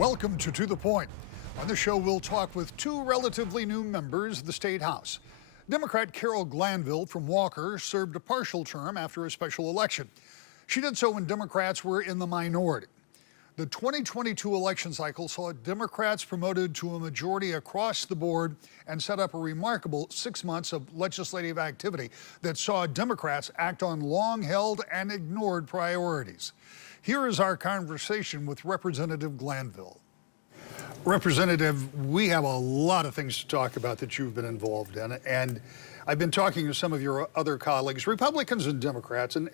Welcome to the Point. On this show, we'll talk with two relatively new members of the State House. Democrat Carol Glanville from Walker served a partial term after a special election. She did so when Democrats were in the minority. The 2022 election cycle saw Democrats promoted to a majority across the board and set up a remarkable 6 months of legislative activity that saw Democrats act on long-held and ignored priorities. Here is our conversation with Representative Glanville. Representative, we have a lot of things to talk about that you've been involved in, and I've been talking to some of your other colleagues, Republicans and Democrats, and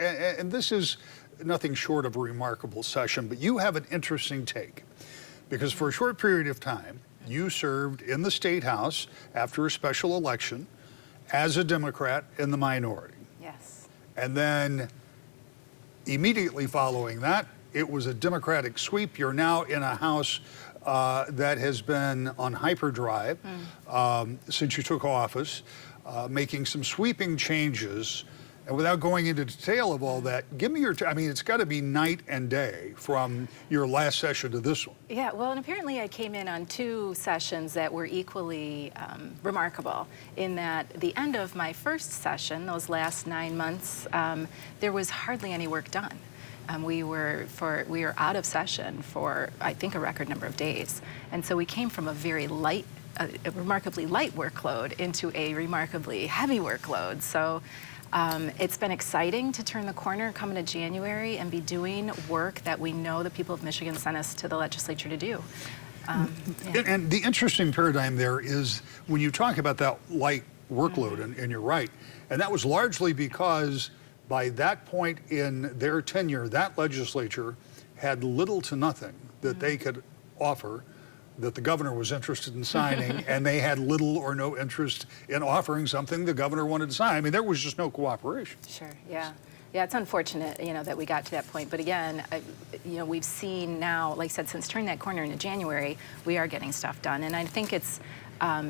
this is nothing short of a remarkable session, but you have an interesting take, because for a short period of time, you served in the State House after a special election as a Democrat in the minority. Yes. And then immediately following that, it was a Democratic sweep. You're now in a House that has been on hyperdrive since you took office, making some sweeping changes. And without going into detail of all that, give me your, I mean, it's got to be night and day from your last session to this one. Yeah, well, and apparently I came in on two sessions that were equally remarkable in that the end of my first session, those last 9 months, there was hardly any work done. We were out of session for, I think, a record number of days. And so we came from a very light, a remarkably light workload into a remarkably heavy workload. So it's been exciting to turn the corner, come into January, and be doing work that we know the people of Michigan sent us to the legislature to do. Yeah. And the interesting paradigm there is when you talk about that light workload, and you're right, and that was largely because by that point in their tenure, that legislature had little to nothing that they could offer that the governor was interested in signing, and they had little or no interest in offering something the governor wanted to sign. I mean, there was just no cooperation. Sure, yeah. Yeah, it's unfortunate, you know, that we got to that point. But again, you know, we've seen now, like I said, since turning that corner into January, we are getting stuff done. And I think it's,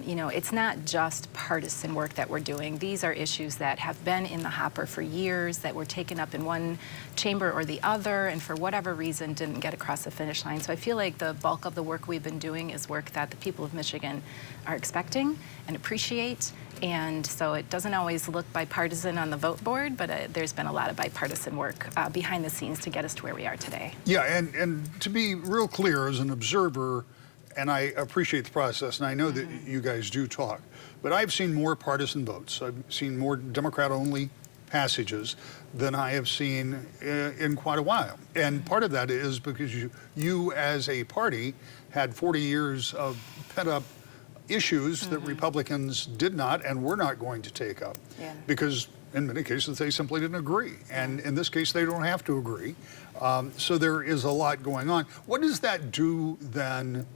you know, it's not just partisan work that we're doing. These are issues that have been in the hopper for years, that were taken up in one chamber or the other, and for whatever reason didn't get across the finish line. So I feel like the bulk of the work we've been doing is work that the people of Michigan are expecting and appreciate. And so it doesn't always look bipartisan on the vote board, but there's been a lot of bipartisan work behind the scenes to get us to where we are today. Yeah, and to be real clear, as an observer, and I appreciate the process, and I know that you guys do talk, but I've seen more partisan votes. I've seen more Democrat-only passages than I have seen in quite a while. And part of that is because you as a party had 40 years of pent-up issues that Republicans did not and were not going to take up, because in many cases they simply didn't agree. And in this case, they don't have to agree. So there is a lot going on. What does that do then?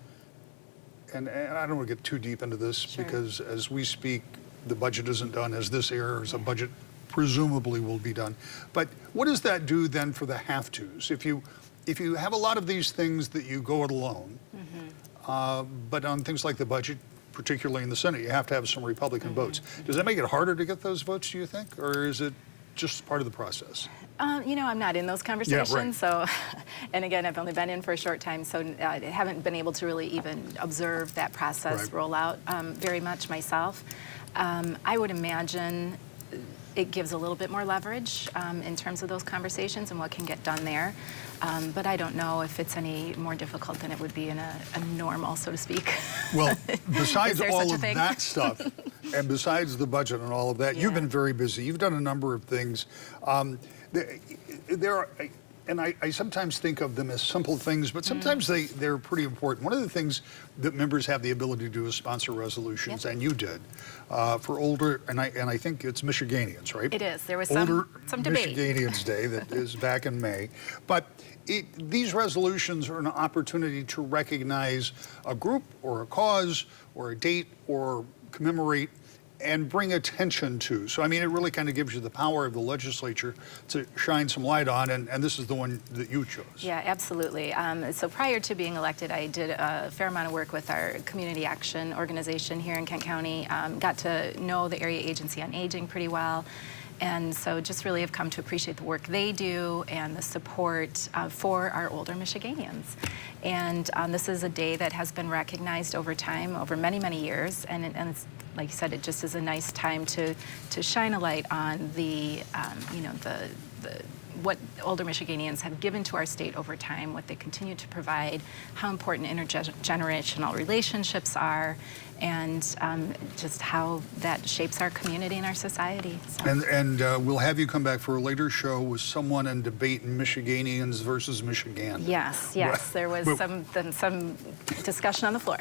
And I don't want to get too deep into this, because as we speak, the budget isn't done. As this airs, a budget presumably will be done. But what does that do then for the have-tos? If you have a lot of these things that you go it alone, but on things like the budget, particularly in the Senate, you have to have some Republican votes. Does that make it harder to get those votes, do you think? Or is it just part of the process? You know, I'm not in those conversations, so, and again, I've only been in for a short time, so I haven't been able to really even observe that process roll out very much myself. I would imagine it gives a little bit more leverage in terms of those conversations and what can get done there. But I don't know if it's any more difficult than it would be in a normal, so to speak. Well, besides all of that stuff, and besides the budget and all of that, you've been very busy. You've done a number of things. There are, and I sometimes think of them as simple things, but sometimes they're pretty important. One of the things that members have the ability to do is sponsor resolutions, and you did, for older, and I think it's Michiganians, right? It is. There was some debate. Michiganians Day that is back in May. But these resolutions are an opportunity to recognize a group or a cause or a date or commemorate and bring attention to. So, I mean, it really kind of gives you the power of the legislature to shine some light on, and this is the one that you chose. Yeah, absolutely. So prior to being elected, I did a fair amount of work with our community action organization here in Kent County, got to know the Area Agency on Aging pretty well, And so just really have come to appreciate the work they do and the support for our older Michiganians. And this is a day that has been recognized over time, over many, many years. And it's, like you said, it just is a nice time to shine a light on the, you know, what older Michiganians have given to our state over time, what they continue to provide, how important intergenerational relationships are, and just how that shapes our community and our society. So. And we'll have you come back for a later show with someone and debate Michiganians versus Michigan. Yes, there was some discussion on the floor.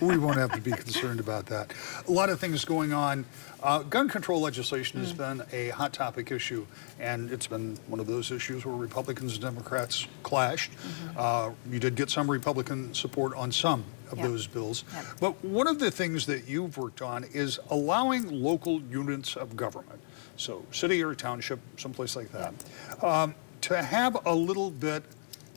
we won't have to be concerned about that. A lot of things going on. Gun control legislation has been a hot topic issue, and it's been one of those issues where Republicans and Democrats clashed. You did get some Republican support on some of those bills. But one of the things that you've worked on is allowing local units of government, so city or township, someplace like that, to have a little bit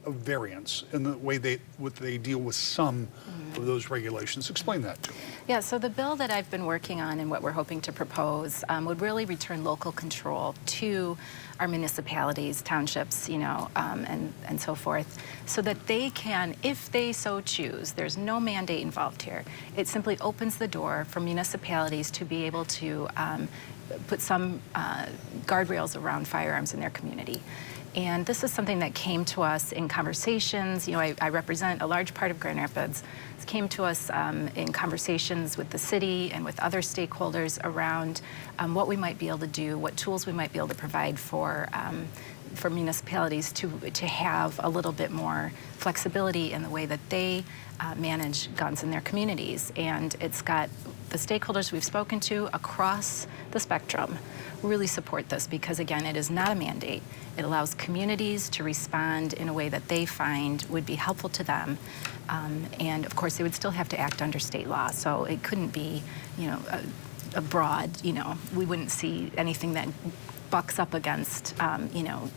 of variance in the way they deal with some of those regulations. Explain that to me. Yeah, so the bill that I've been working on and what we're hoping to propose would really return local control to our municipalities, townships, you know, and so forth, so that they can, if they so choose, there's no mandate involved here. It simply opens the door for municipalities to be able to put some guardrails around firearms in their community. And this is something that came to us in conversations. You know, I represent a large part of Grand Rapids. It came to us in conversations with the city and with other stakeholders around what we might be able to do, what tools we might be able to provide for municipalities to have a little bit more flexibility in the way that they manage guns in their communities. And it's got the stakeholders we've spoken to across the spectrum really support this because, again, it is not a mandate. It allows communities to respond in a way that they find would be helpful to them. And, of course, they would still have to act under state law. So it couldn't be, you know, a broad, you know, we wouldn't see anything that bucks up against, you know,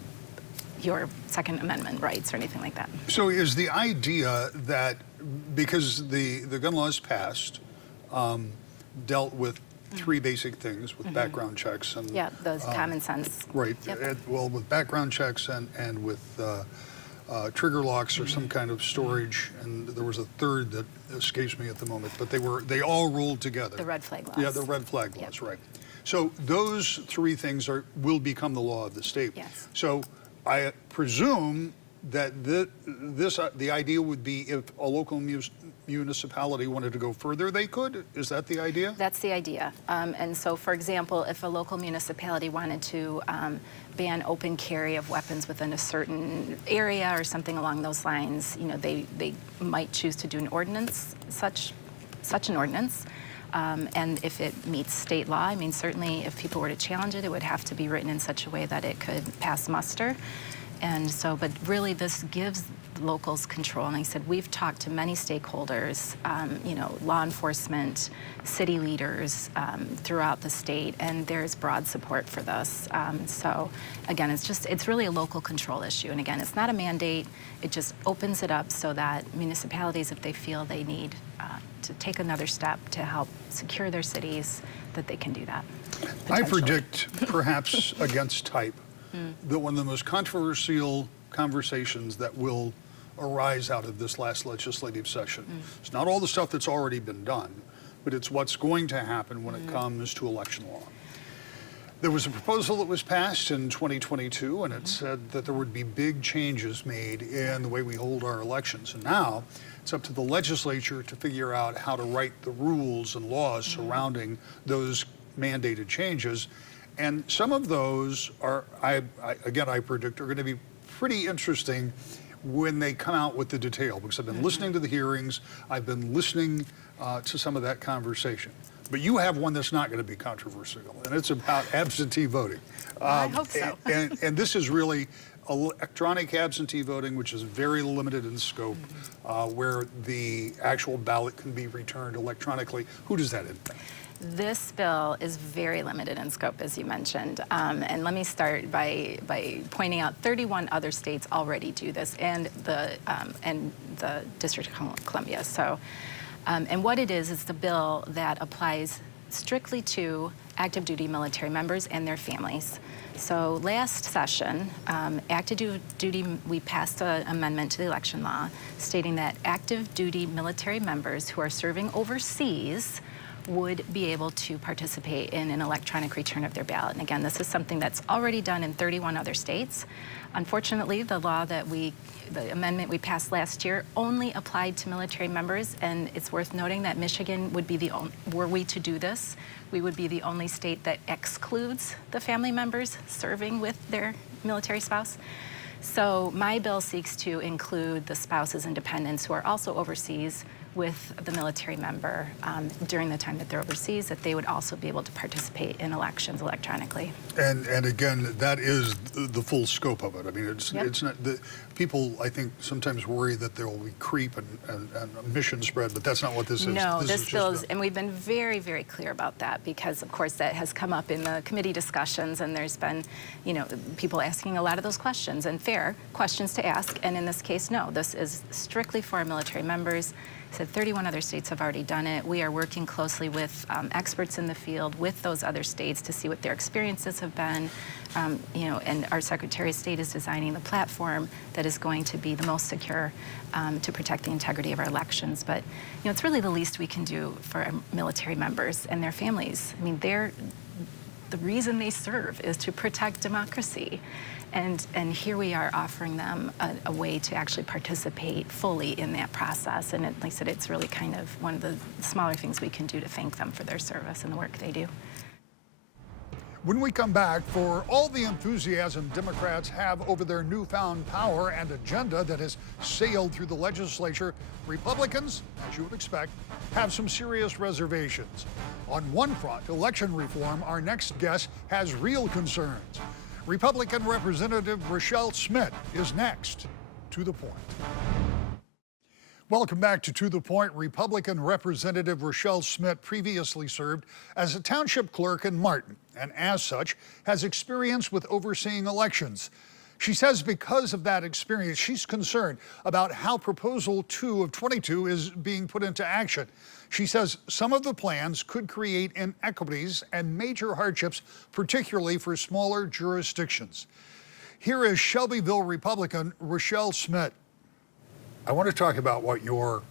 your Second Amendment rights or anything like that. So is the idea that because the gun laws passed dealt with three basic things with background checks and those common sense. Right. Well, with background checks and with trigger locks or some kind of storage, and there was a third that escapes me at the moment, but they all rolled together. The red flag laws. Yeah, the red flag laws, right. So those three things will become the law of the state. Yes. So I presume that the idea would be if a local municipality wanted to go further, they could? Is that the idea? That's the idea. And so, for example, if a local municipality wanted to ban open carry of weapons within a certain area or something along those lines, you know, they might choose to do an ordinance, such an ordinance. And if it meets state law, I mean, certainly if people were to challenge it, it would have to be written in such a way that it could pass muster. And so, but really this gives locals control. And like I said, we've talked to many stakeholders, you know, law enforcement, city leaders throughout the state, and there's broad support for this. So again, it's really a local control issue. And again, it's not a mandate. It just opens it up so that municipalities, if they feel they need to take another step to help secure their cities, that they can do that. I predict, perhaps against type, that one of the most controversial conversations that will arise out of this last legislative session. It's not all the stuff that's already been done, but it's what's going to happen when it comes to election law. There was a proposal that was passed in 2022, and it said that there would be big changes made in the way we hold our elections. And now it's up to the legislature to figure out how to write the rules and laws surrounding those mandated changes. And some of those are, I predict, are going to be pretty interesting when they come out with the detail, because I've been listening to the hearings, I've been listening to some of that conversation. But you have one that's not going to be controversial, and it's about absentee voting. I hope so. and this is really electronic absentee voting, which is very limited in scope, where the actual ballot can be returned electronically. Who does that impact? This bill is very limited in scope, as you mentioned. And let me start by pointing out 31 other states already do this, and the District of Columbia. So, and what it is the bill that applies strictly to active duty military members and their families. So last session, active duty, we passed an amendment to the election law stating that active duty military members who are serving overseas would be able to participate in an electronic return of their ballot. And again, this is something that's already done in 31 other states. Unfortunately, the amendment we passed last year only applied to military members, and it's worth noting that Michigan would be were we to do this, we would be the only state that excludes the family members serving with their military spouse. So my bill seeks to include the spouses and dependents who are also overseas with the military member during the time that they're overseas, that they would also be able to participate in elections electronically. And again, that is the full scope of it. I mean, it's not, people, I think, sometimes worry that there will be creep and mission spread, but that's not what this is. No, this bill is, and we've been very, very clear about that because, of course, that has come up in the committee discussions, and there's been, you know, people asking a lot of those questions, and fair questions to ask, and in this case, no, this is strictly for our military members. So 31 other states have already done it. We are working closely with experts in the field with those other states to see what their experiences have been. You know, and our Secretary of State is designing the platform that is going to be the most secure to protect the integrity of our elections. But, you know, it's really the least we can do for our military members and their families. I mean, the reason they serve is to protect democracy. And here we are offering them a way to actually participate fully in that process. And like I said, it's really kind of one of the smaller things we can do to thank them for their service and the work they do. When we come back, for all the enthusiasm Democrats have over their newfound power and agenda that has sailed through the legislature, Republicans, as you would expect, have some serious reservations. On one front, election reform, our next guest has real concerns. Republican Representative Rochelle Smit is next. To the Point. Welcome back to the Point. Republican Representative Rochelle Smit previously served as a township clerk in Martin, and as such has experience with overseeing elections. She says because of that experience, she's concerned about how Proposal 2 of 22 is being put into action. She says some of the plans could create inequities and major hardships, particularly for smaller jurisdictions. Here is Shelbyville Republican Rochelle Smit. I want to talk about what your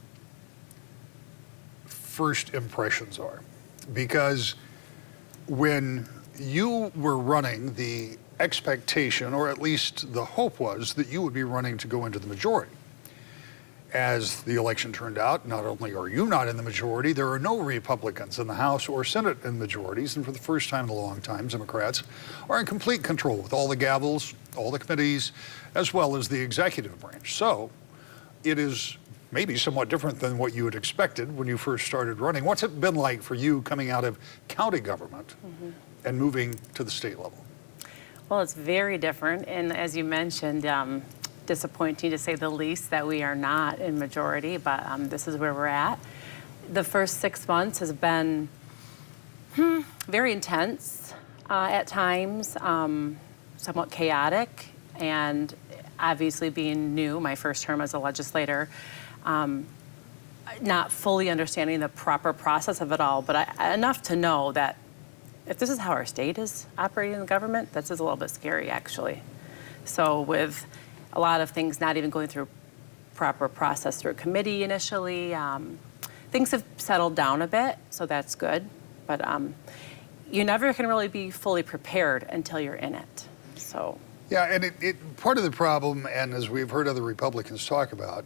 first impressions are, because when you were running, the expectation, or at least the hope, was that you would be running to go into the majority. As the election turned out, not only are you not in the majority, there are no Republicans in the House or Senate in majorities, and for the first time in a long time, Democrats are in complete control with all the gavels, all the committees, as well as the executive branch. So it is maybe somewhat different than what you had expected when you first started running. What's it been like for you coming out of county government and moving to the state level? Well, it's very different, and as you mentioned, disappointing to say the least that we are not in majority, but this is where we're at. The first 6 months has been very intense at times, somewhat chaotic, and obviously being new, my first term as a legislator, not fully understanding the proper process of it all, but enough to know that if this is how our state is operating in the government, this is a little bit scary, actually. So with a lot of things not even going through proper process through a committee initially, things have settled down a bit, so that's good. But you never can really be fully prepared until you're in it. So. Yeah, and part of the problem, and as we've heard other Republicans talk about,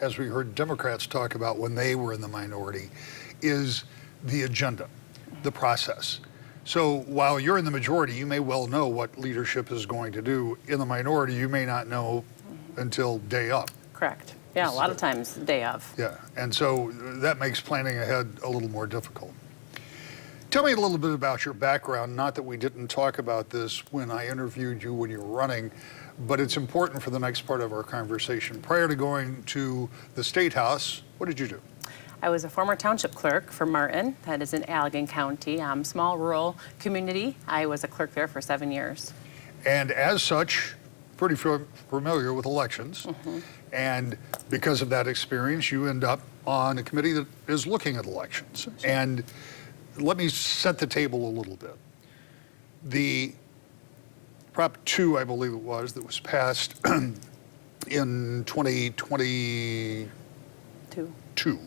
as we heard Democrats talk about when they were in the minority, is the agenda, the process. So while you're in the majority, you may well know what leadership is going to do. In the minority, you may not know until day of. Correct. Yeah, a lot of times day of. Yeah, and so that makes planning ahead a little more difficult. Tell me a little bit about your background. Not that we didn't talk about this when I interviewed you when you were running, but it's important for the next part of our conversation. Prior to going to the State House, what did you do? I was a former township clerk for Martin, that is in Allegan County, small rural community. I was a clerk there for 7 years. And as such, pretty familiar with elections. And because of that experience, you end up on a committee that is looking at elections. And let me set the table a little bit. The Prop 2, I believe it was, that was passed in 2022 Two.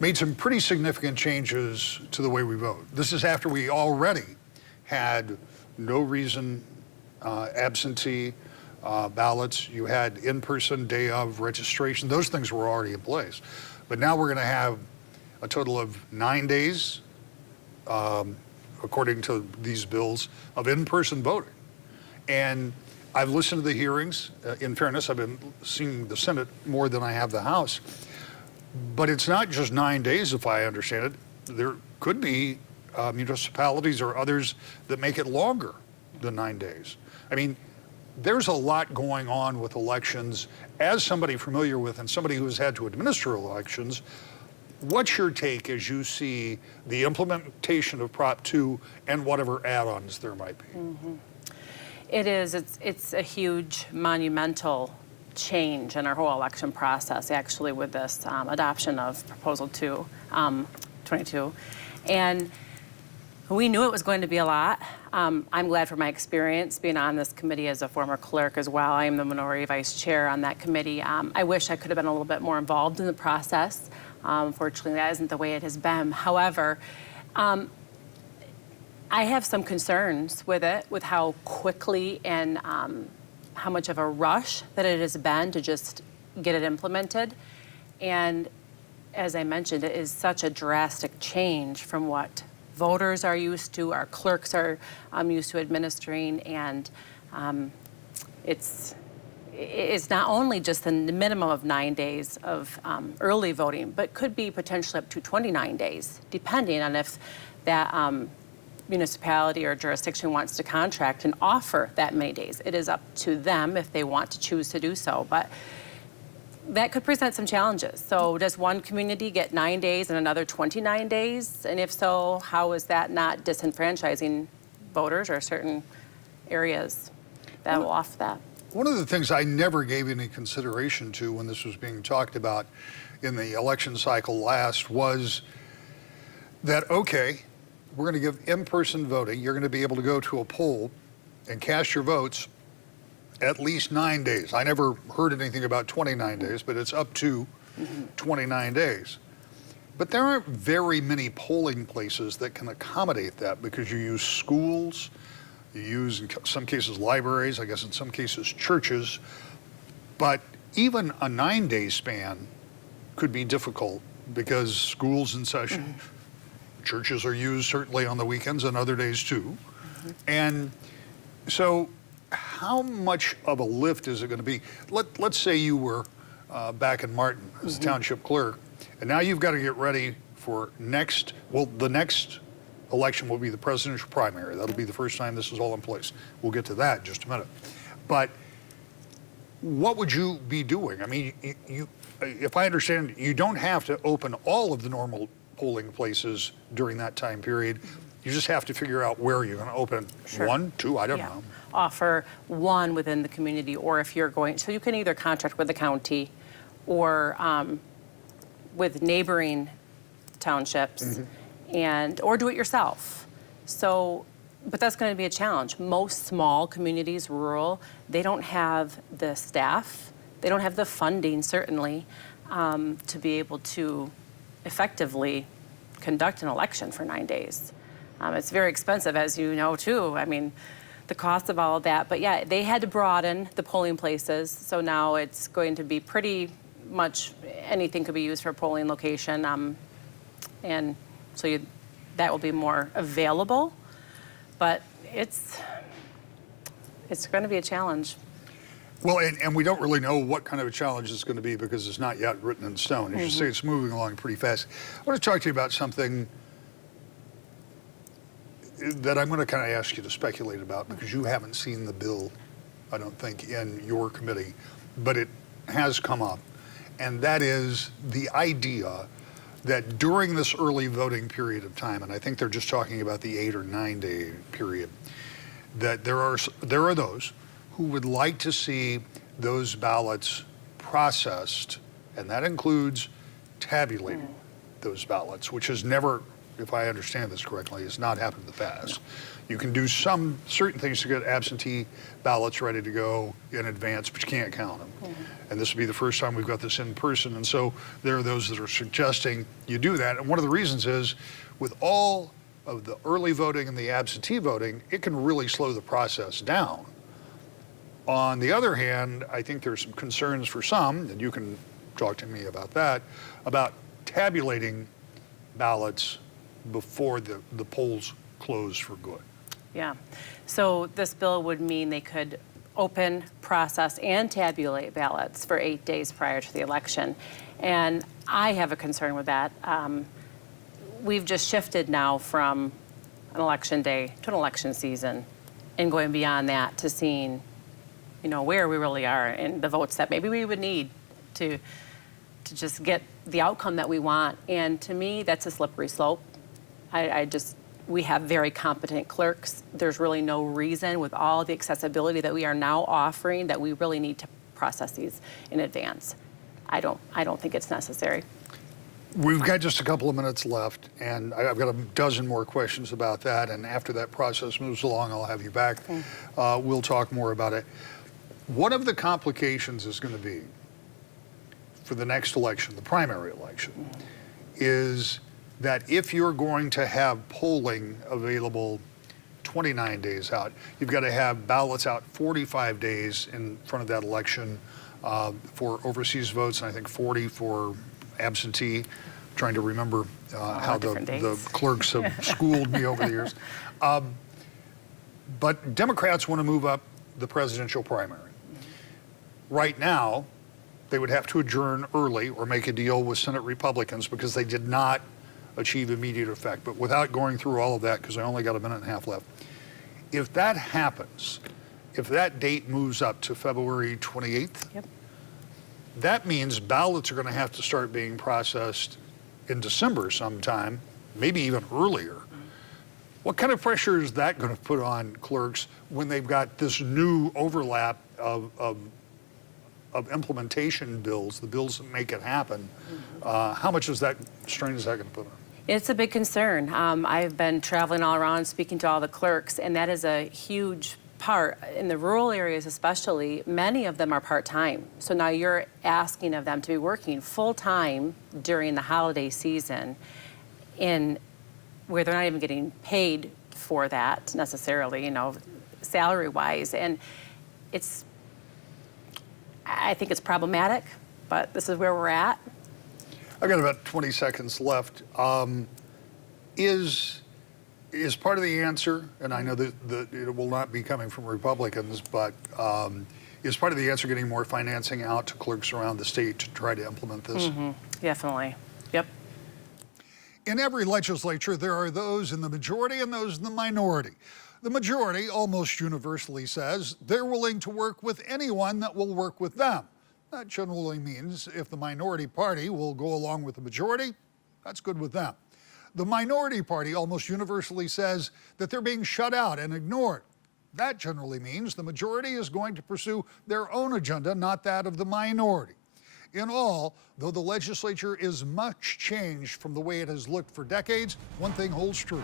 made some pretty significant changes to the way we vote. This is after we already had no reason absentee ballots. You had in-person day of registration. Those things were already in place. But now we're going to have a total of 9 days, according to these bills, of in-person voting. And I've listened to the hearings. In fairness, I've been seeing the Senate more than I have the House. But it's not just 9 days, if I understand it. There could be municipalities or others that make it longer than 9 days. I mean, there's a lot going on with elections. As somebody familiar with and somebody who has had to administer elections, what's your take as you see the implementation of Prop 2 and whatever add-ons there might be? Mm-hmm. It is. It's a huge, monumental change in our whole election process, actually, with this adoption of Proposal 2, 22. And we knew it was going to be a lot. I'm glad for my experience being on this committee as a former clerk as well. I am the minority vice chair on that committee. I wish I could have been a little bit more involved in the process. Unfortunately, that isn't the way it has been. However, I have some concerns with it, with how quickly and how much of a rush that it has been to just get it implemented. And as I mentioned, it is such a drastic change from what voters are used to, our clerks are used to administering, and it's not only just the minimum of 9 days of early voting, but could be potentially up to 29 days, depending on if that municipality or jurisdiction wants to contract and offer that many days. It is up to them if they want to choose to do so, but that could present some challenges. So does one community get 9 days and another 29 days? And if so, how is that not disenfranchising voters or certain areas that will offer that? One of the things I never gave any consideration to when this was being talked about in the election cycle last was that, okay, we're going to give in-person voting. You're going to be able to go to a poll and cast your votes at least 9 days. I never heard anything about 29 days, but it's up to 29 days. But there aren't very many polling places that can accommodate that because you use schools, you use in some cases libraries, I guess in some cases churches. But even a 9-day span could be difficult because school's in session. Churches are used certainly on the weekends and other days too. And so how much of a lift is it going to be? Let's say you were back in Martin as township clerk, and now you've got to get ready for the next election will be the presidential primary. That'll be the first time this is all in place. We'll get to that in just a minute. But what would you be doing? I mean, if I understand, you don't have to open all of the normal polling places during that time period. You just have to figure out where you're going to open. Sure. 1, 2, I don't know. Offer one within the community, or if you're going, so you can either contract with the county or with neighboring townships, or do it yourself. So, but that's going to be a challenge. Most small communities, rural, they don't have the staff, they don't have the funding, certainly, to be able to effectively conduct an election for 9 days. It's very expensive, as you know, too. I mean, the cost of all of that. But yeah, they had to broaden the polling places, so now it's going to be pretty much anything could be used for a polling location, and so that will be more available. But it's going to be a challenge. Well, and we don't really know what kind of a challenge it's going to be because it's not yet written in stone. As you say, it's moving along pretty fast. I want to talk to you about something that I'm going to kind of ask you to speculate about because you haven't seen the bill, I don't think, in your committee, but it has come up. And that is the idea that during this early voting period of time, and I think they're just talking about the 8 or 9 day period, that there are those who would like to see those ballots processed, and that includes tabulating those ballots, which has never if I understand this correctly, has not happened in the past. You can do some certain things to get absentee ballots ready to go in advance, but you can't count them. And this will be the first time we've got this in person. And so there are those that are suggesting you do that. And one of the reasons is with all of the early voting and the absentee voting, it can really slow the process down. On the other hand, I think there's some concerns for some, and you can talk to me about that, about tabulating ballots before the polls close for good. Yeah. So this bill would mean they could open, process, and tabulate ballots for 8 days prior to the election. And I have a concern with that. We've just shifted now from an election day to an election season and going beyond that to seeing, where we really are and the votes that maybe we would need to just get the outcome that we want. And to me, that's a slippery slope. We have very competent clerks. There's really no reason with all the accessibility that we are now offering that we really need to process these in advance. I don't think it's necessary. We've got just a couple of minutes left, and I've got a dozen more questions about that. And after that process moves along, I'll have you back. We'll talk more about it. One of the complications is going to be for the next election, the primary election, is that if you're going to have polling available 29 days out, you've got to have ballots out 45 days in front of that election for overseas votes, and I think 40 for absentee. Trying to remember how the clerks have schooled me over the years. But Democrats want to move up the presidential primary. Right now, they would have to adjourn early or make a deal with Senate Republicans because they did not achieve immediate effect. But without going through all of that, because I only got a minute and a half left, if that happens, if that date moves up to February 28th, that means ballots are going to have to start being processed in December sometime, maybe even earlier. What kind of pressure is that going to put on clerks when they've got this new overlap of implementation bills, the bills that make it happen? How much strain is that going to put on? It's a big concern. I've been traveling all around speaking to all the clerks, and that is a huge part. In the rural areas especially, many of them are part-time. So now you're asking of them to be working full-time during the holiday season where they're not even getting paid for that necessarily, salary-wise. And I think it's problematic, but this is where we're at. I've got about 20 seconds left. Is part of the answer, and I know that it will not be coming from Republicans, but is part of the answer getting more financing out to clerks around the state to try to implement this? Definitely. Yep. In every legislature, there are those in the majority and those in the minority. The majority almost universally says they're willing to work with anyone that will work with them. That generally means if the minority party will go along with the majority, that's good with them. The minority party almost universally says that they're being shut out and ignored. That generally means the majority is going to pursue their own agenda, not that of the minority. In all, though the legislature is much changed from the way it has looked for decades, one thing holds true.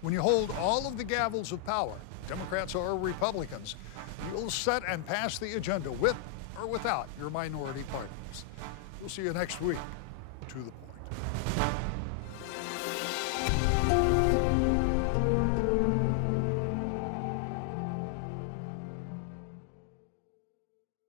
When you hold all of the gavels of power, Democrats or Republicans, you'll set and pass the agenda with or without your minority partners. We'll see you next week. To the